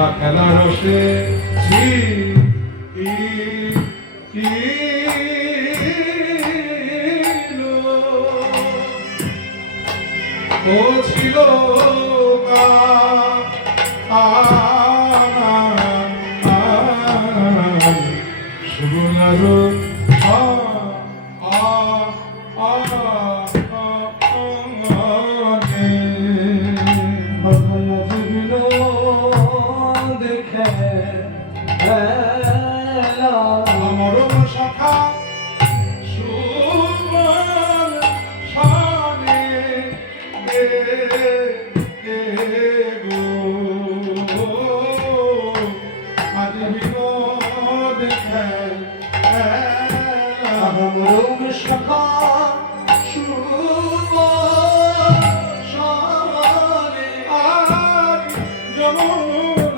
রাধা খেলা রসে ও ছিল সুবনারো মরম শাখা সুবন শানে গো আজ বিনোদ খেলা মরম শাখা সুবন শানে আজ যমুনা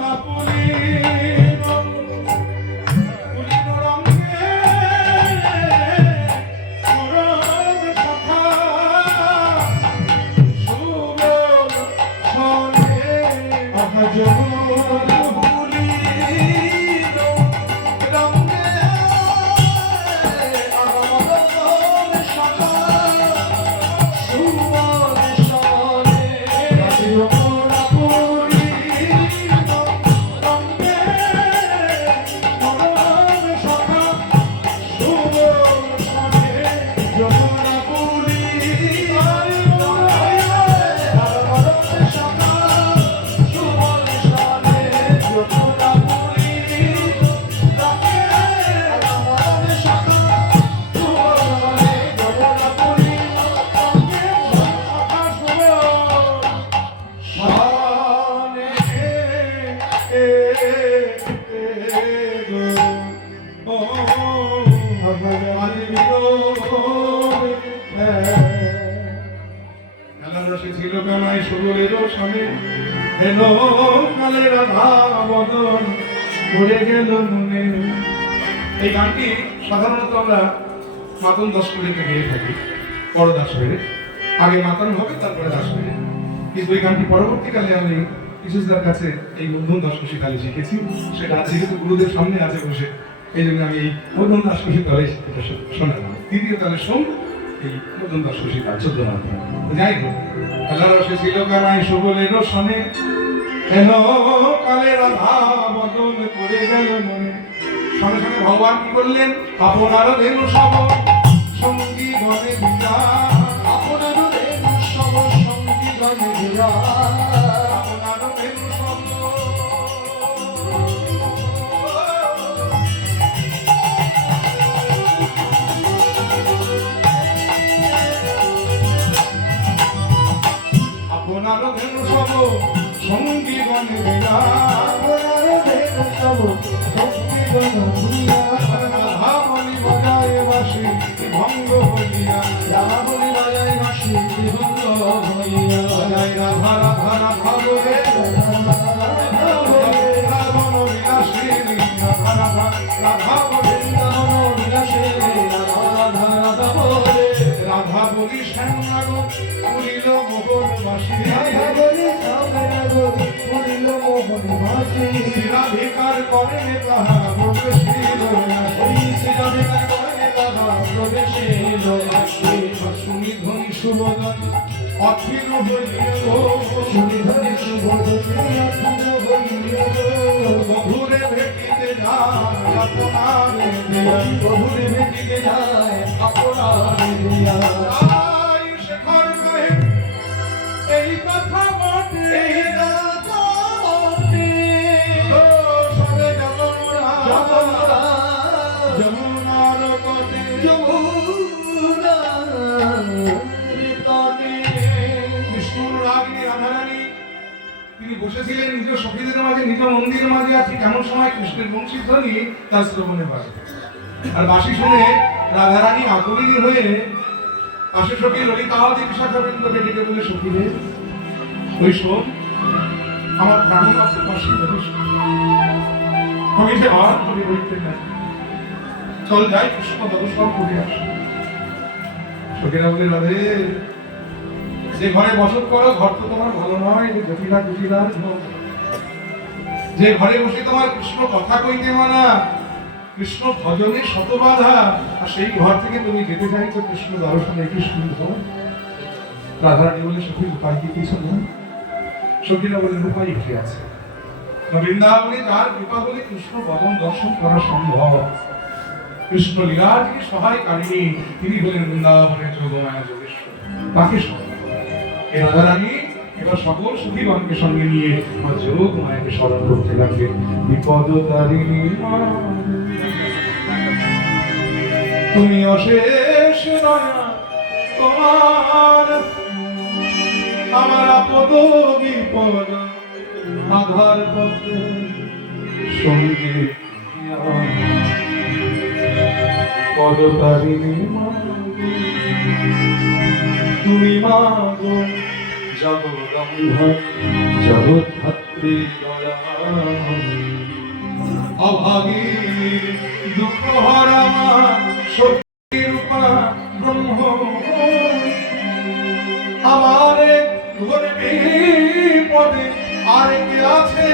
ছিল কানাই সুবলের সনে এলো কালে রাধা বদন ঘুরে গেল মনে। এই গানটি সাধারণত আমরা মাতন দশ মিনিটে গেয়ে থাকি, বড় দাস পেরে আগে মাতান হবে তারপরে দাস পেরে। কিন্তু এই গানটি পরবর্তীকালে আমি ইসুসদার কাছে এই মধ্যম দশকোষী তালে শিখেছি, সেটা যেহেতু গুরুদের সামনে আছে বসে এই জন্য আমি এই মধ্যম দশকোষী তালে এটা শোনালাম। তৃতীয় তালে শোন এই মধ্যম দশকোষী তাল 14 মাত্রা। যাই হোক, খেলা রসে ছিল কানাই সুবলের সনে এলো কালে রাধা বদন করে গেল মনে। সঙ্গে সঙ্গে ভগবান কি করলেন? আপনার ধেনু সব সঙ্গী গণে বিরা, আপনার ধেনু সব সঙ্গী গণে বিরা, আপনার ধেনু সব আপনার ধেনু সব সঙ্গী গণে বিরা, আপনার ধেনু সব সঙ্গী গণে বিরা, রাধামণি বজায় বাসি ভঙ্গ হইয়া, রাধামণি বাজায় বাঁশি ভঙ্গ হইয়া, বাজায় রাধা রাধা রাধা বলে রাবণ বিলাসিনী রাধা রাধা রাধা বলে, রাধা বলি শ্যামনাগো পুরিল মোহন বাসি, শিরাধিকার করেন তাহা প্রবেশিল শুনি ধ্বনি সুবদন অখিল হইল, বধুরে ভেটিতে যায় আপনারে দিয়া, বহুরে ভেটিকে যায় আপনার দিয়া, আই শেখর কহে এই কথা বটে, এই কথা বটে, ও সবে যমুনা যমুনা যমুনার কটে, যমুনার তটে। বিষ্ণুর রাগিনী রাধারানী তিনি বসেছিলেন নিজ সখীদের মাঝে, নিজ মন্দিরের মাঝে। আর ঠিক এমন সময় কৃষ্ণের বংশীধ্বনি তার শ্রবণে পায়। আর বাঁশি শুনে রাধারানী আকুলিনী হয়ে আসে সখী ললিতাদি বিশাখাবৃন্দকে ডেকে বলে, সখীরে ওই শোন, আমার প্রাণের আছে বাঁশি ধরিস। আমি যে আর কবি বলতে নাই, চল যাই কৃষ্ণ দর্শন করে আস। সখীরা বলে, রাধে যে ঘরে বসত করো ঘর তো তোমার ভালো নয়, জটিলা জটিলা যে ঘরে বসে তোমার কৃষ্ণ কথা কইতে মানা, কৃষ্ণ ভজনে শত বাধা, আর সেই ঘর থেকে তুমি যেতে চাইছো কৃষ্ণ দর্শনে, কি সুন্দর। রাধারানী বলে সখী উপায় কি কিছু না? সখীরা বলে উপায় কি আছে? বৃন্দাবনে যার কৃপা বলে কৃষ্ণ ভজন দর্শন করা সম্ভব। কৃষ্ণ লীলা থেকে সহায় কারিণী, তিনি হলেন বৃন্দাবনের যোগমায়া যোগেশ্বর, তাকে স্মরণ করো। এই রাধারানী এবার সকল সুখীগণকে সঙ্গে নিয়ে আমার যোগ মায়াকে স্মরণ করতে লাগবে। বিপদ তারিণী মা, তুমি অশেষ দয়া তোমার, আমার আপদ বিপদ আধার পথে সঙ্গে পদতারিণী মা, তুমি মা গো জগদম্ভ জগদ্ধাত্রী দয়াময়ী, অভাগী দুঃখ হরা মা শক্তি রূপা ব্রহ্ম, আমারে ঘোর বিপদে আর কে আছে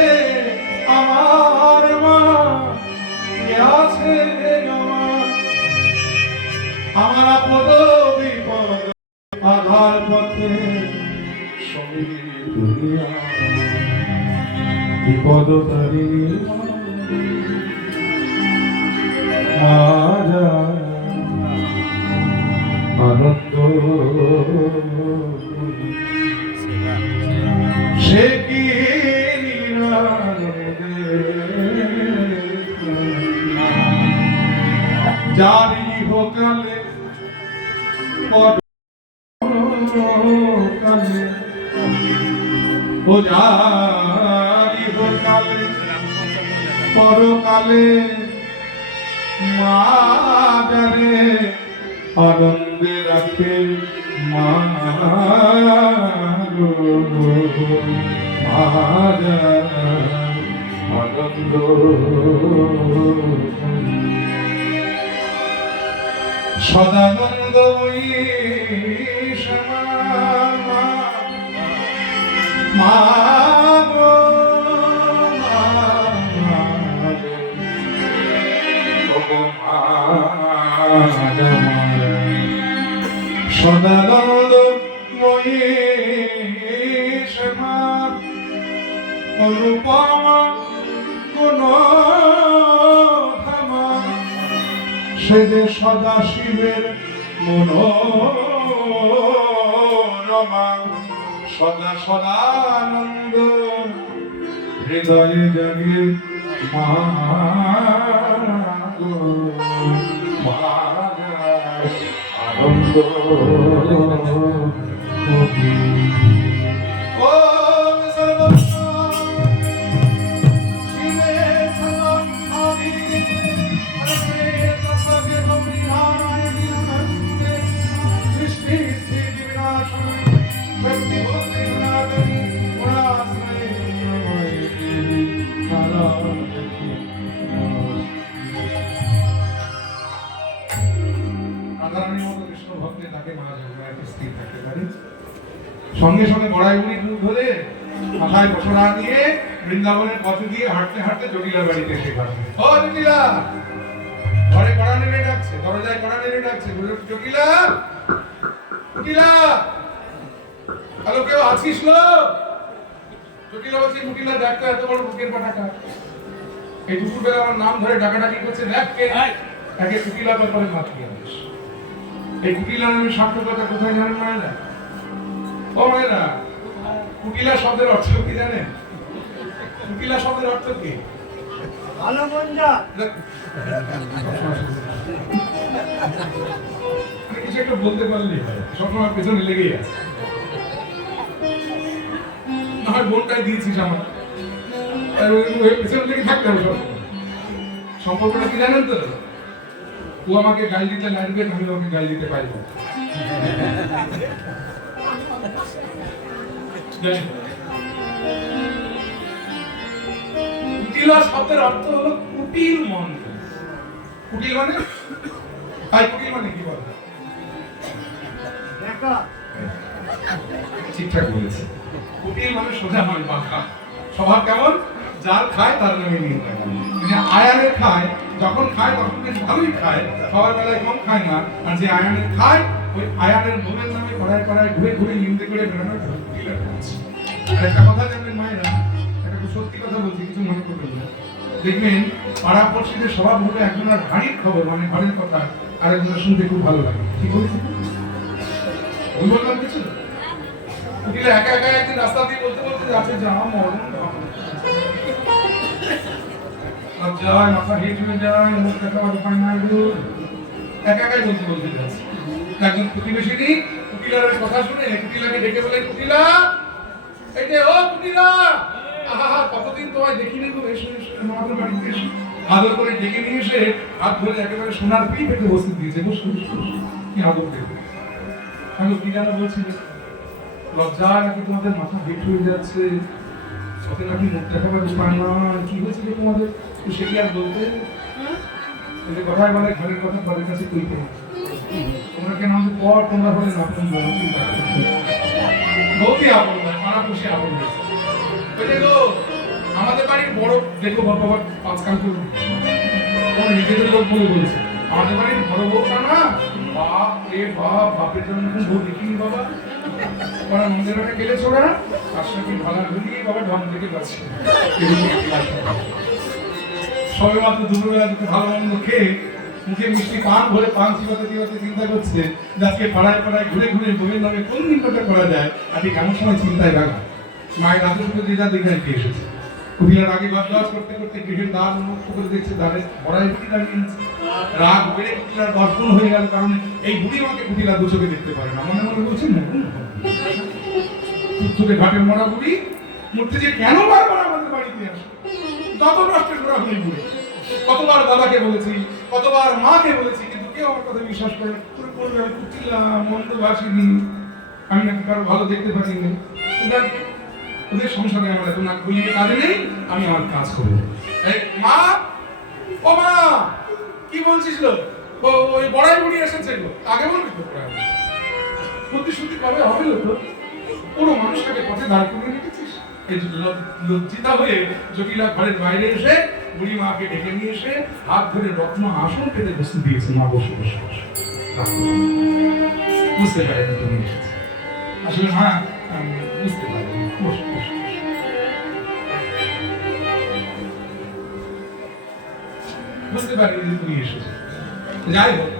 আমার মা, কে আছে আমার আপদ বিপদ আধার পথে সঙ্গে দুনিয়া, বিপদ তারিণী মারা আনন্দ সে কি জারি হোকালে পরকালে, ও জারি হোকালে পরকালে মা জানে আনন্দে রাখে মা আনন্দ। সদানন্দময়ী শ্যামা মা গো, সদানন্দময়ী শ্যামা অনুপমা কোন সে যে সদা শিবের মনোরমা, সদা সদানন্দ হৃদয়ে জাগে মা গো, মা আনন্দ। সঙ্গে সঙ্গে গড়াই মুড়ি মুখ ধরে মাথায় বসরা দিয়ে বৃন্দাবনের পথে দিয়ে হাঁটতে হাঁটতে জটিলার বাড়িতে এসে গেছে। ও জটিলা, ঘরে কড়া নেড়ে ডাকছে, দরজায় কড়া নেড়ে ডাকছে, জটিলা জটিলা, হ্যালো কেউ আছিস লো? জটিলা বলছে, মুটিলা ডাকতে এত বড় বুকের পাঠাকা, এই দুপুর বেলা আমার নাম ধরে ডাকাডাকি করছে, দেখ কে তাকে কুটিলা ব্যাপারে মাতিয়ে আনিস। এই কুটিলা নামে সার্থকতা কোথায় জানেন মায়েরা? ও মায়েরা, কুটিলা শব্দের অর্থ কি জানেন? কুটিলা শব্দের অর্থ কি? ভালো বন্ধা। কিছু একটা বলতে পারলি সবসময় পেছনে লেগেই আছে। না হয় বোনটাই দিয়েছিস আমার, পেছনে লেগে থাকতে হবে সবসময়। সম্পর্কটা কি জানেন তো? ও আমাকে গাল দিতে লাগবে, আমি ওকে গাল দিতে পারবো। কুটিলা শব্দের অর্থ হলো কুটিল মন। কুটিল মানে কুটিল মানে কি বলে? ঠিকঠাক বলেছে। কুটিল মানে সোজা নয়, বাঁকা। স্বভাব কেমন? যার খায় তার নামে নিয়ে যায়। মানে আয়ানের খায়, যখন খায় তখন বেশ ভালোই খায়, খাওয়ার বেলায় কম খায় না। আর যে আয়ানের খায়, ওই আয়ানের বোনের নামে পাড়ায় পাড়ায় ঘুরে ঘুরে নিন্দে করে বেড়ানোর ঢুকিলা করছে। আর একটা কথা জানবেন মায়েরা, একটা সত্যি কথা বলছি, কিছু মনে করবেন না। দেখবেন পাড়া পড়শিদের স্বভাব হলো এখন আর হাড়ির খবর, মানে ঘরের কথা আরেকজনের শুনতে খুব ভালো লাগে। কি বলছি ওই বললাম কিছু উকিলে একা একা একদিন রাস্তা দিয়ে বলতে বলতে যাচ্ছে যা মরণ লজ্জায় মাথা হিট হয়ে যায়, মুখ দেখা পায় না, একা একাই বলতে বলতে যাচ্ছে। একজন প্রতিবেশী কুটিলার কথা শুনে কুটিলাকে ডেকে বলে, কুটিলা এই যে ও কুটিলা, আহা কতদিন তোমায় দেখিনি গো, এসো এসো আমাদের বাড়িতে এসো। আদর করে ডেকে নিয়ে এসে হাত ধরে একেবারে সোনার পিঠ পেতে বসে দিয়েছে। বসো বসো, কি আদর দেবে। আমি কি জানো বলছি, লজ্জায় নাকি তোমাদের মাথা হিট হয়ে যাচ্ছে, সাথে নাকি মুখ দেখাবার উপায় না, কি হয়েছে যে তোমাদের, তো সে কি আর বলতে? এই কথায় বলে ঘরের কথা ঘরের কাছে কইতে, তোমরা কেন আমাদের পর তোমরা বলে না আপন বলতে আপন না, পাড়া বসে আপন হয়েছে। গো আমাদের বাড়ির বড় দেখো বাবা পাঁচ কান করুন, তোমার নিজেদের লোক বলে বলছে আমাদের বাড়ির বড় বউটা না, বাপ রে বাপ, বাপের জন্য বউ দেখিনি বাবা। ওরা মন্দিরে গেলে ছোড়া তার সাথে ভালো ঘুরিয়ে বাবা ঢং থেকে পাচ্ছে। সবে মাত্র দুপুরবেলা দুটো ভালো মন্দ খেয়ে মুখে মিষ্টি পান ভরে পান চিবাতে চিবাতে চিন্তা করছে যে আজকে পাড়ায় পাড়ায় ঘুরে ঘুরে বইয়ের নামে কোন দিনটা করা যায়, আর ঠিক এমন সময় চিন্তায় লাগা মায়ের রাতে শুধু যে যা দেখে আর কি এসেছে। কুটিলার আগে বাদ করতে করতে গৃহের দ্বার উন্মুক্ত করে দেখছে দ্বারে ভরাই বুড়ি দাঁড়িয়ে আছে। রাগ বেড়ে কুটিলার দর্শন হয়ে গেল, কারণ এই বুড়ি মাকে কুটিলা দু চোখে দেখতে পারে না। মনে মনে বলছেন না তুলে ঘাটের মরা বুড়ি মূর্তি যে কেন বারবার আমাদের বাড়িতে আসে, তত নষ্টের করা হয়ে বুড়ি। কতবার দাদাকে বলেছি, কতবার মাকে বলেছি, কিন্তু কেউ আমার কথা বিশ্বাস করে না। তোর বলবে আমি কুটিলা মন্দ বাসিনি, আমি নাকি কারো ভালো দেখতে পারিনি। ওদের সংসারে আমার এত নাক গুলিয়ে কাজে নেই, আমি আমার কাজ করবো। মা ও মা কি বলছিস লো, ওই বড়াই বুড়ি এসেছে গো, আগে বলবি তো প্রতিশ্রুতি কবে হবে তো? কোনো মানুষটাকে পথে দাঁড় করিয়ে রেখেছিস। এই লজ্জিতা হয়ে জটিলা ঘরের বাইরে এসে বুড়ি মাকে ডেকে নিয়ে এসে হাত ধরে রত্ন আসন পেতে বসতে দিয়েছে। মা বসে বসে বসে বুঝতে পারেনি তুমি এসেছে। আসলে মা বুঝতে পারিনি, বসে বসে বুঝতে পারিনি যে তুমি এসেছো। যাই হোক,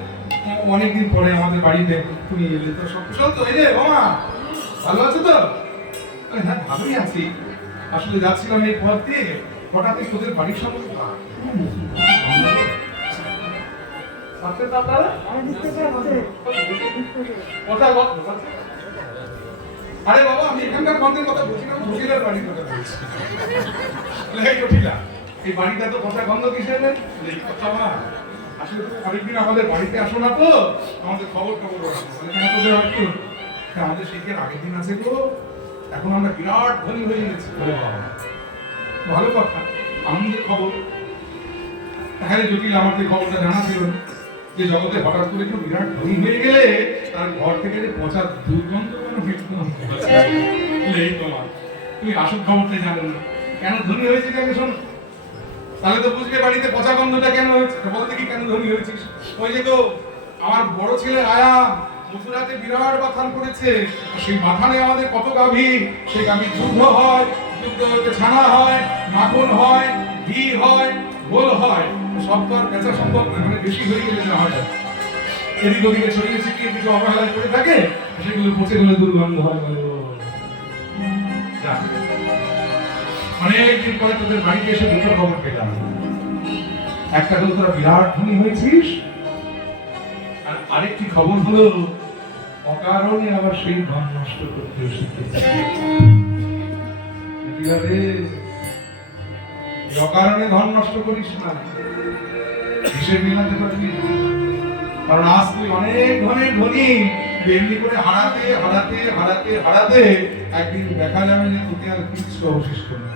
অনেকদিন পরে আমাদের বাড়িতে তুমি এলে, তো সব কুশল তো? এই রে মামা ভালো আছো তো? হ্যাঁ ভালোই আছি। আসলে যাচ্ছিলাম এই পথ দিয়ে, হঠাৎই তোদের বাড়ির সামনে আরে বাবা আমি এখানকার গন্ধের কথা বলছি না, জটিলার বাড়ির কথা বলছি। জটিলা এই বাড়িটা তো কথা গন্ধ কিসের? কথা মা আসলে অনেকদিন আমাদের বাড়িতে আসো না তো, আমাদের খবর খবর তোদের আর কি আমাদের শিখের আগের দিন আছে গো, এখন আমরা বিরাট ধনী হয়ে গেছি। ভালো কথা, আনন্দের খবর। হ্যাঁ জটিল আমাদের খবরটা জানা ছিল যে জগতে হঠাৎ করে কেউ বিরাট ধনী হয়ে গেলে তার ঘর থেকে যে পচা দুর্গন্ধ তুমি আসল খবরটা জানো না, কেন ধনী হয়েছে আগে শোনো, তাহলে তো বুঝবে বাড়িতে পচা গন্ধটা কেন হয়েছে। বলতে কি কেন ধনী হয়েছিস? ওই যে তো আমার বড় ছেলে আয়া মথুরাতে বিরাট বাথান করেছে, সেই বাথানে আমাদের কত গাভী, সেই গাভী দুধ হয়, দুধ হতে ছানা হয়, মাখন হয়, ঘি হয়, গোল হয়, সব তো আর বেচা সম্ভব না, মানে বেশি হয়ে গেলে যা হয় এদিক ওদিকে ছড়িয়ে ছিটিয়ে কিছু অবহেলায় করে থাকে, সেগুলো পচে গেলে দুর্গন্ধ হয়। অনেকদিন পরে তোদের বাড়িতে এসে দুটো খবর পেলাম। একটা হলো তোরা বিরাট ধনী হয়েছিস, আর আরেকটি খবর হলো অকারণে আবার সেই ধন নষ্ট করতে শিখেছিস। অকারণে ধন নষ্ট করিস না, হিসেব মেলাতে পারবি না। কারণ আজ তুই অনেক ধনের ধনী, এমনি করে হারাতে হারাতে হারাতে হারাতে একদিন দেখা যাবে যে তোকে আর কিছু অবশিষ্ট না।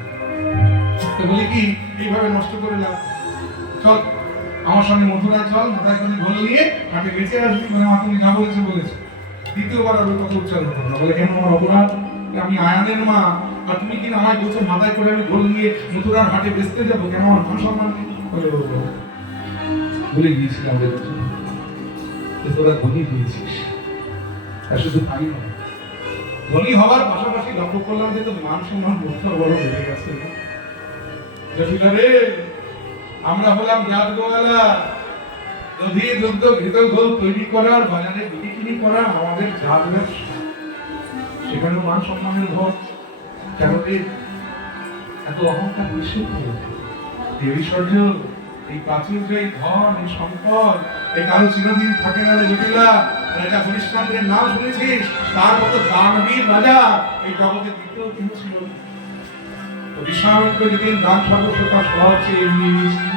তো বলি কি এইভাবে নষ্ট করে লাভ, চল আমার সঙ্গে মথুরায় চল, মাথায় করে ঘোল নিয়ে মাকে বেঁচে আসবি। মানে মা তুমি যা বলেছে বলেছে, দ্বিতীয়বার আর ওই কথা উচ্চারণ করবো না। বলে কেন আমার অপরাধ, আমি আয়ানের মা, আর তুমি কিনা আমায় বলছো মাথায় করে আমি ঢোল নিয়ে মথুরার হাটে বেচতে যাবো, কেমন মান সম্মান নেই? ভুলে গিয়েছিলাম রে বছর, তোরা ধনী হয়েছিস। আর শুধু তাই নয়, ধনী হওয়ার পাশাপাশি লক্ষ্য করলাম যে তোর মান সম্মান বোধটা বড় বেড়ে গেছে। জটিলা রে, আমরা হলাম জাত গোয়ালা, দধি দুগ্ধ ঘৃত ঘোল তৈরি করার, বাজারে বিক্রি করা আমাদের জাত ব্যবসা। সেখানে মান সম্মানের ঘর কেন রে? এত অহংকার বেশি এই ঐশ্বর্য, এই প্রাচুর্য, এই ধন, এই সম্পদ, এই কারো চিরদিন থাকে না রে জটিলা। রাজা হরিশ্চন্দ্রের নাম শুনেছিস? তার মতো দানবীর রাজা এই জগতে দ্বিতীয় কেউ ছিল না। তো বিশ্বামিত্র যেদিন দান সর্বস্ব তার স্বভাব চেয়ে এমনি নিয়েছিল।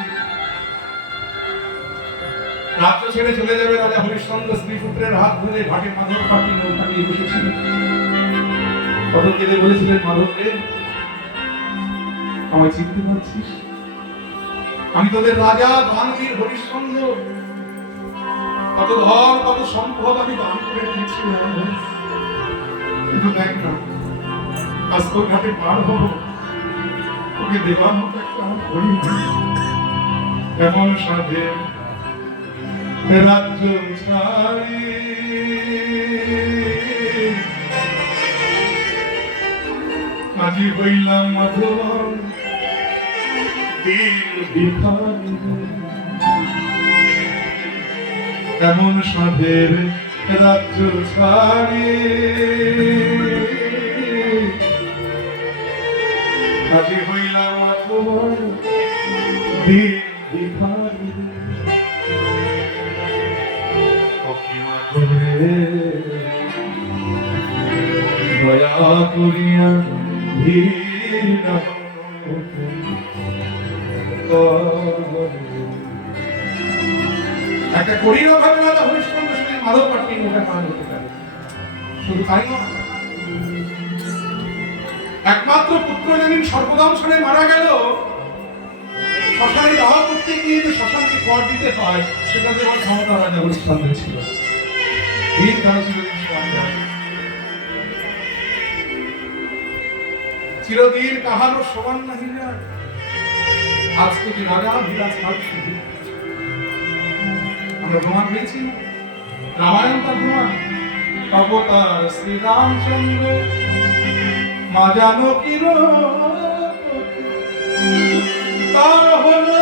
রাজ্য ছেড়ে চলে যাবে রাজা হরিশ্চন্দ্র স্ত্রীপুত্রের হাত ধরে ঘাটে মাধব পাটি নৌকা নিয়ে বসেছিলেন। কত কেঁদে বলেছিলেন, মাধব রে আমায় চিনতে পারছিস? আমি তোদের রাজা দানবীর হরিশ্চন্দ্র, কত ধন কত সম্পদ আমি দান করে দিয়েছিলাম, কিন্তু দেখ না আজ তোর ঘাটে পার হবো, ওকে দেবার মতো একটা আমার করি এমন সাধে রাজ্য ছাড়ি আজি হইলাম মাধব এমন সাধের রাজ্য ছাড়ি আজি হইলাম মাধব দিন ভিখারি। দয়া করিয়া একটা করিল ভাবে রাজা হরিশ্চন্দ্র সেদিন মাধব পাটনি মুখে পান হতে পারে। শুধু তাই নয়, একমাত্র পুত্র যেদিন সর্বদংশনে মারা গেল, শ্মশানে দাহ করতে গিয়ে যে শ্মশানকে কর দিতে হয় সেটাতে আমার ক্ষমতা রাজা হরিশ্চন্দ্রের ছিল। এই কারণ ছিল চিরদিন কাহারও সমান নাহি যায়। আজকে যে রাজা বিরাজ পাচ্ছি, আমরা প্রমাণ পেয়েছি, রামায়ণ তার প্রমাণ। অবতার শ্রীরামচন্দ্র মা জানকীর তার হলো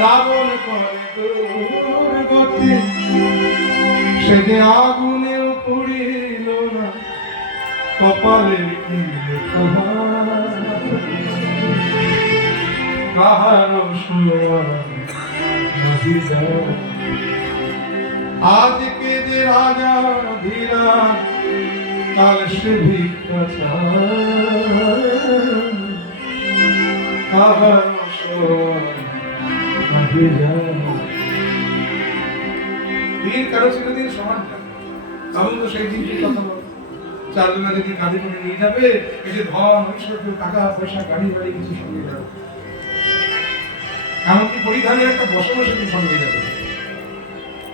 রাবণ করে দুর্গতি, সে যে আগুনে পুড়িল না কপালের কি কাহার আজকে যে রাজা ধীরা কাল সে ভিক্ষা কাহার দিন কারো চিরদিন সমান থাকে। তখন তো সেই দিনটির কথা বল, চারজনা যদি কাঁধে করে নিয়ে যাবে, এই যে ধন ঐশ্বর্য টাকা পয়সা গাড়ি বাড়ি কিছু সঙ্গে যাবে, এমনকি পরিধানের একটা বসনও সেদিন সঙ্গে যাবে।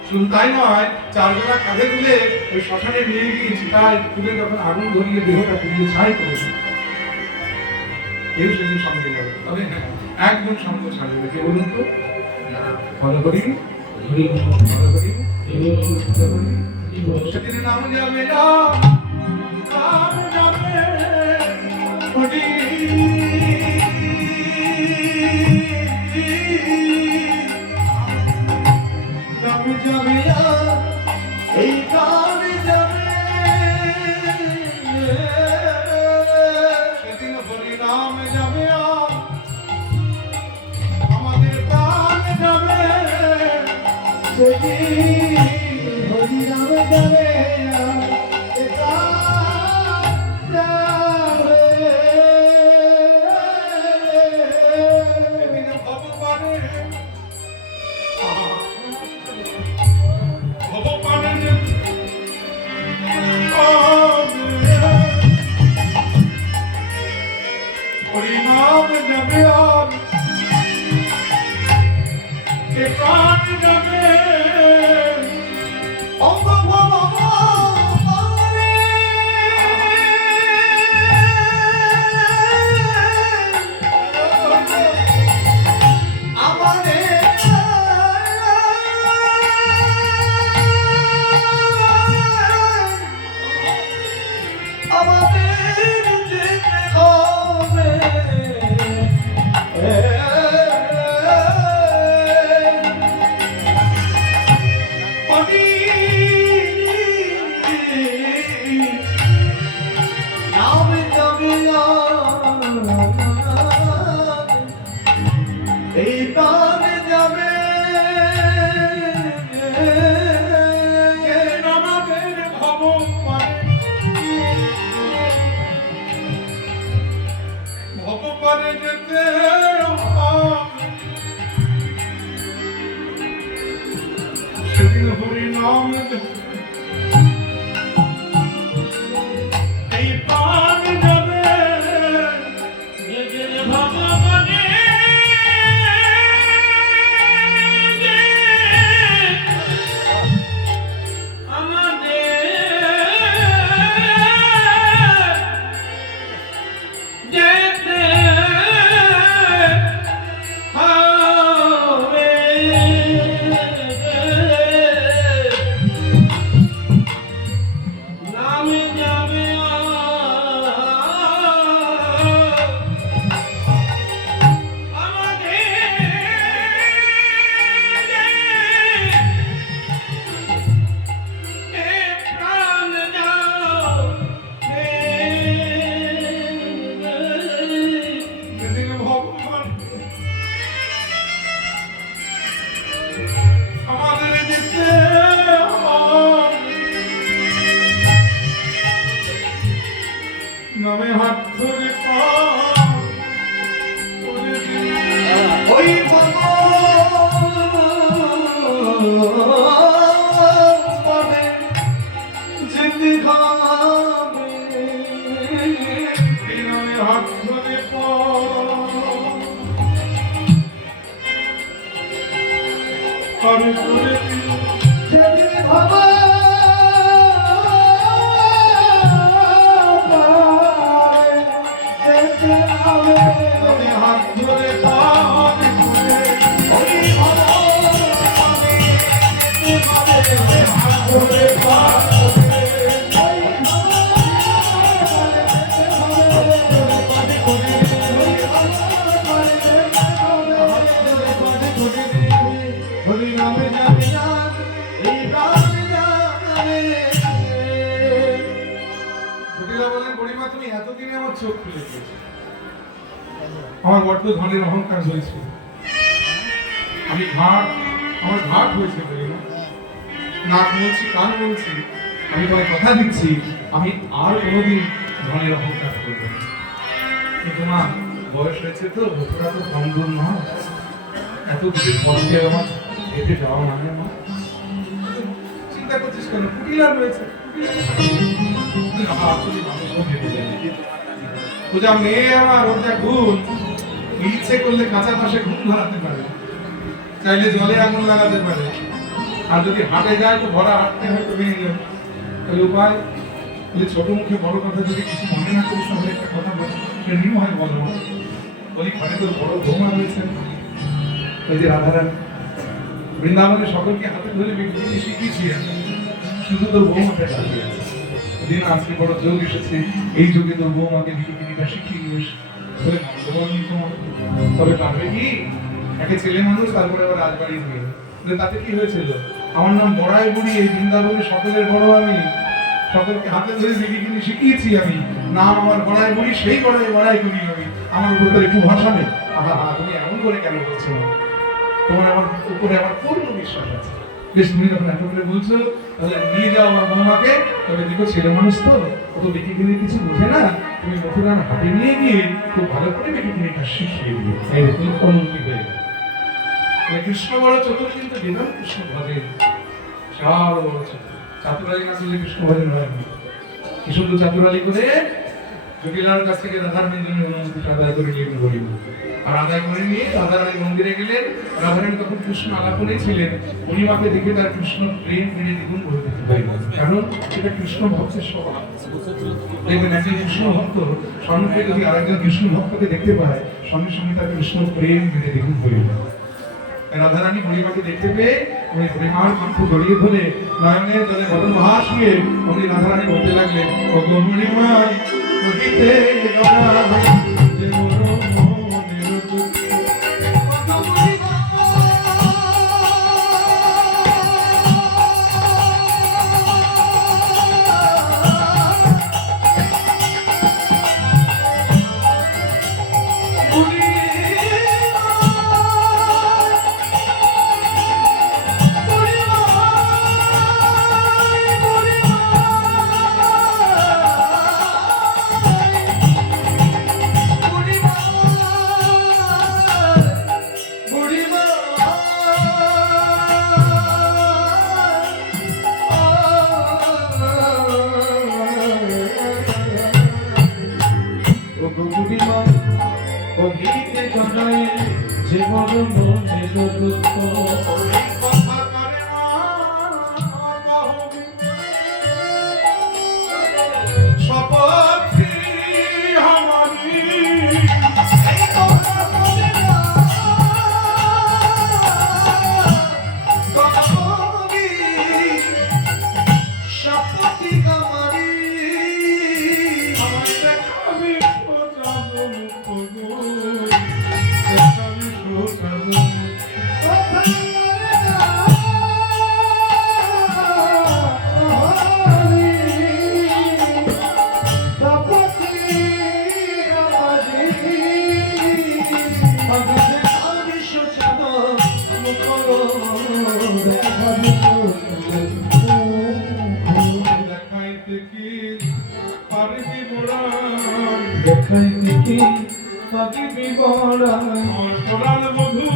শুধু তাই নয়, চারজনা কাঁধে তুলে ওই শ্মশানে নিয়ে গিয়ে চিতায় তুলে যখন আগুন ধরিয়ে দেহটা পুড়িয়ে ছাই করে কেউ সেদিন সঙ্গে যাবে। তবে একজন সঙ্গে ছাড়বে, কে বলুন তো? ফলো করি সেদিন নাম যাবে না, নাম যাবে নাম যাবে এই গান যাবে, সেদিন হরি নাম যাবে আমাদের গান যাবে, সেদিন হরি নাম যাবে হরিনাম যাবে আর এ প্রাণ যাবে অঙ্গ ভব আমারে যেতে সেদিন হরি নাম এই প্রাণ যাবে নিজের ভগবানে আমাদের যেতে হবে। নামে যাবে সেদিন ভগবান আমাদের যেতে নামে হাত ধরে পা ওই ভগবানে যেতে হবে। এই নামে হাত ধরে পা আরে করে যেদিন ভগবানে যেতে হবে। নামে হাত ধরে পা ওই ভগবানে যেতে হবে। হাত ধরে পা হরি নামে যাবে না এই প্রাণ যাবে। কুটিলা বলেন বুড়িমা তুমি এতদিনে আমার চোখ খুলে দিয়েছো আমার বড্ড ধনের অহংকার হয়েছে আমি আমার ঘাট হয়েছে বুড়িমা নাক বলছি কান বলছি আমি তোমায় কথা দিচ্ছি আমি আর কোনোদিন ধনের অহংকার করবো না কিন্তু মা বয়স হয়েছে তো ভোটরা তো কম দূর নয় এত দূরের পথে আমার হেঁটে যাওয়া মানে মা চিন্তা করছিস কেন কুটিলা রয়েছে ও যা মেয়ে আমার ও যা গুণ ইচ্ছে করলে কাঁচা মাসে ঘুম ধরাতে পারে চাইলে জলে আগুন লাগাতে পারে আর যদি হাটে যায় তো ভরা হাঁটতে হয়তো ভেঙে যাবে তাহলে উপায় বলে ছোট মুখে বড় কথা যদি কিছু মনে না করিস তাহলে একটা কথা বলি নিউ হয় বলো বলি ঘরে তোর বড় বৌমা রয়েছেন ওই যে রাধারানী বৃন্দাবনে সকলকে হাতে ধরে বিক্রি শিখিয়েছি আমি শুধু তোর বৌমাকে শিখিয়ে আছে দিন আজকে বড় যোগ এসেছে এই যুগে তোর বৌমাকে বিক্রিটা শিখিয়ে নিয়ে বলে তবে পারবে কি একে ছেলে মানুষ তারপরে আবার রাজবাড়ি নিয়ে তাতে কি হয়েছিল আমার নাম বড়াই বুড়ি এই বৃন্দাবনে সকলের বড় আমি সকলকে হাতে ধরে বিক্রি শিখিয়েছি আমি নাম আমার বড়াই বুড়ি সেই বড়াই করি আমি আমার উপর একটু ভরসা নেই আহা তুমি এমন করে কেন বলছো তোমার আমার উপরে আমার পূর্ণ বিশ্বাস আছে বেশ তুমি যখন এত করে বলছো তাহলে নিয়ে যাও আমার বৌমাকে তবে দেখো ছেলে মানুষ তো ও তো বেটি কিনে কিছু বোঝে না তুমি মথুরার হাতে নিয়ে গিয়ে খুব ভালো করে বেটি কিনেটা শিখিয়ে দিও এই তুমি অনুমতি হয়ে যাবে কৃষ্ণ বড় চতুর কিন্তু বেদান কৃষ্ণ ভজে বিশাল বড় চতুর চাতুরালি না করলে কৃষ্ণ ভজে নয় কি সুন্দর চাতুরালি করে জটিলার কাছ থেকে রাধারানীর জন্য অনুমতি আদায় করে নিয়ে বলিব আর আদায় করে নিয়ে রাধারানী মন্দিরে গেলেন রাধারানী তখন কৃষ্ণ আলাপনেই ছিলেন পূর্ণিমাকে দেখে তার কৃষ্ণ প্রেম বেড়ে দ্বিগুণ করে দিতে পারে কারণ সেটা কৃষ্ণ ভক্তের স্বভাব দেখবেন একজন কৃষ্ণ ভক্ত স্বর্ণকে যদি আরেকজন কৃষ্ণ ভক্তকে দেখতে পায় সঙ্গে সঙ্গে তার কৃষ্ণ প্রেম বেড়ে দ্বিগুণ করে দেয় রাধারানী পূর্ণিমাকে দেখতে পেয়ে উনি প্রেমার কণ্ঠ জড়িয়ে ধরে নয়নের জলে বদন ভাসিয়ে উনি রাধারানী বলতে লাগলেন ও পূর্ণিমা কহিতে যে মনের দুঃখ গধুরি মন কহিতে জনায় জীবন মনের দুঃখ এই কথা করে মা কহবি সপত্রী আমারি এই কথা বলে না কহবি সপতি কামারি আমায় দেখাবি সোজা মুখ গো দেখাবি সোজা মুখ কথা বলে না সপতি কামারি আমি সুচান মুখ দেখাবি দেখাইতে কি পারিবি মোরা দেখাইতে কি পারিবি বড়া আমার কোরআন বধূ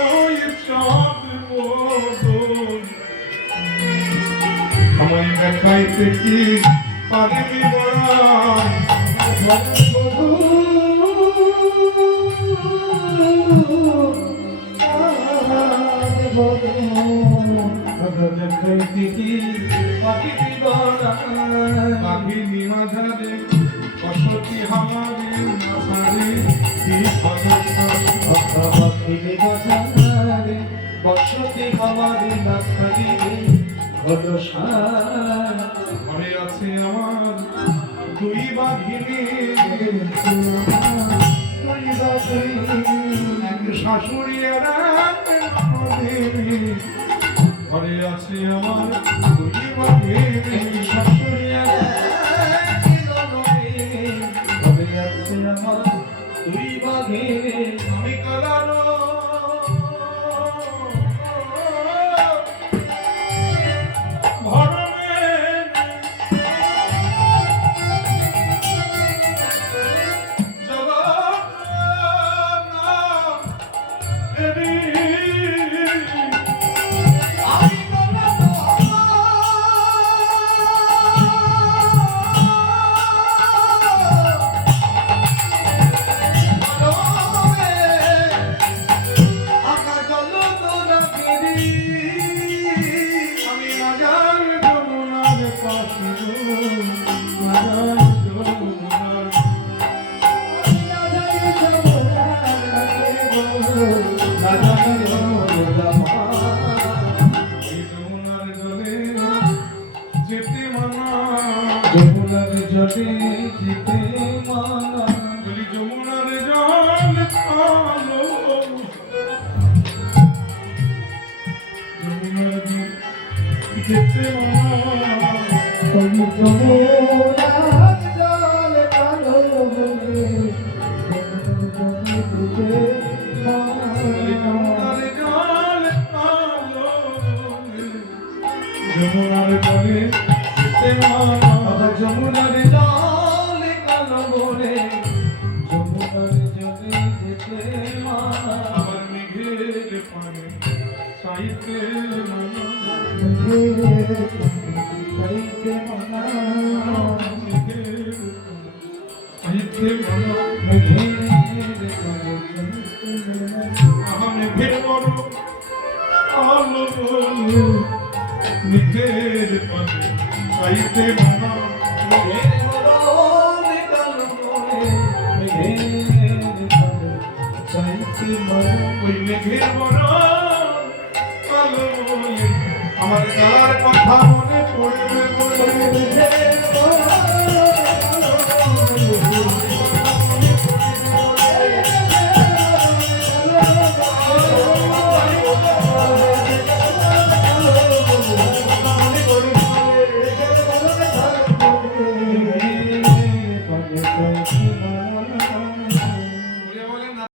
ওই চাঁদ মধুর আমায় দেখাইতে কি পারিবি মোরা বাঘিনী মাঝারে বসতি হামারে মাঝারে কি বসতি আমারে নাথারি ঘরে আছে আমার দুই বাঘিনী এক শাশুড়ি আর এক ননদিনী। ঘরে আছে আমার দুই বাঘিনী আমি কালানো ভরমে জগৎ না এরি আমি রাজার যমুনার পাশে রাজার যমুনার এই যমুনার জলে যেতে মানা জলে যেতে মানা বলি যমুনার জল খালো যমুনার জল যেতে মানা তুমি যমুনার জল কালো বলে যেতে মানা যমুনার জলে যেতে মানা যমুনার জল কালো বলে যমুনার জলে যেতে মানা আমার মেঘের পানে চাইতে মানা চাইতে মানা মেঘের পানে চাইতে মানা আহা মেঘের বড় আলো বলো মেঘের পানে চাইতে মানা ওই মেঘের বড় আলো বলে আমার কার কথা মনে পড়বে বলে